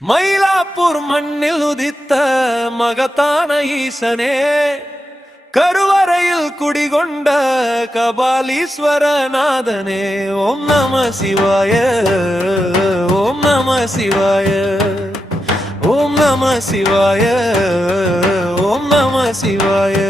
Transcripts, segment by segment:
மயிலாப்பூர் மண்ணில் உதித்த மகத்தான ஈசனே கருவறையில் குடிகொண்ட கபாலீஸ்வரநாதனே ஓம் நம சிவாய ஓம் நம சிவாய ஓம் நம சிவாய ஓம் நம சிவாய.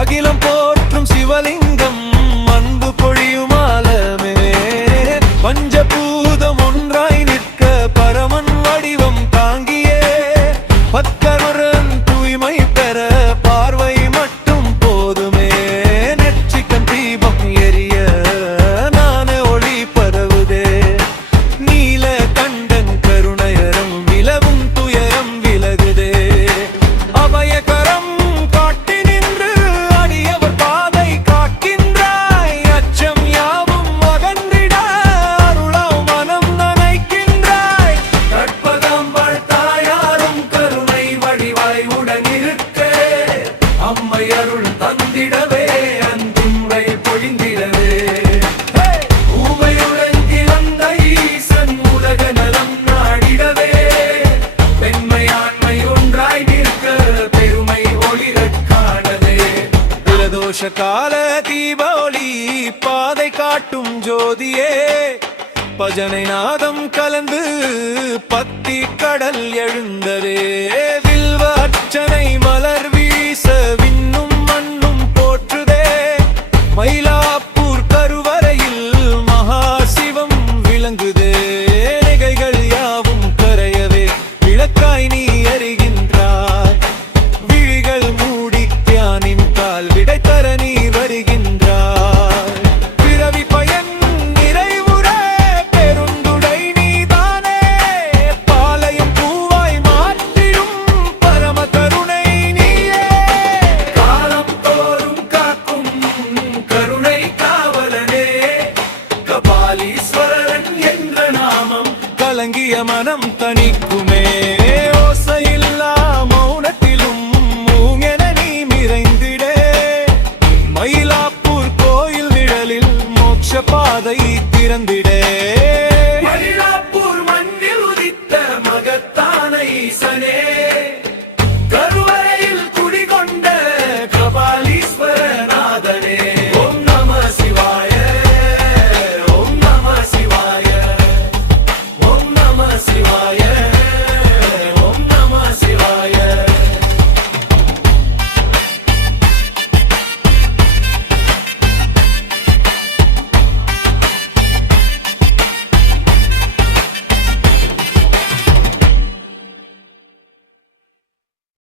Aquí பிரதோஷ கால தீபாவளி பாதை காட்டும் ஜோதியே. பஜனை நாதம் கலந்து பத்தி கடல் எழுந்ததே. வில்வ அர்ச்சனை மலர் வீச விண்ணும் மண்ணும் போற்றுதே. மயிலாப்பூர் கருவறையில் மகாசிவம் விளங்குதே. கலங்கிய மனம் தணிக்குமே. ஓசையில்லா மௌனத்திலும் மூங்கென நீ நிறைந்திடே மயிலாப்பூர் கோயில் நிழலில் மோட்ச பாதை திறந்திட.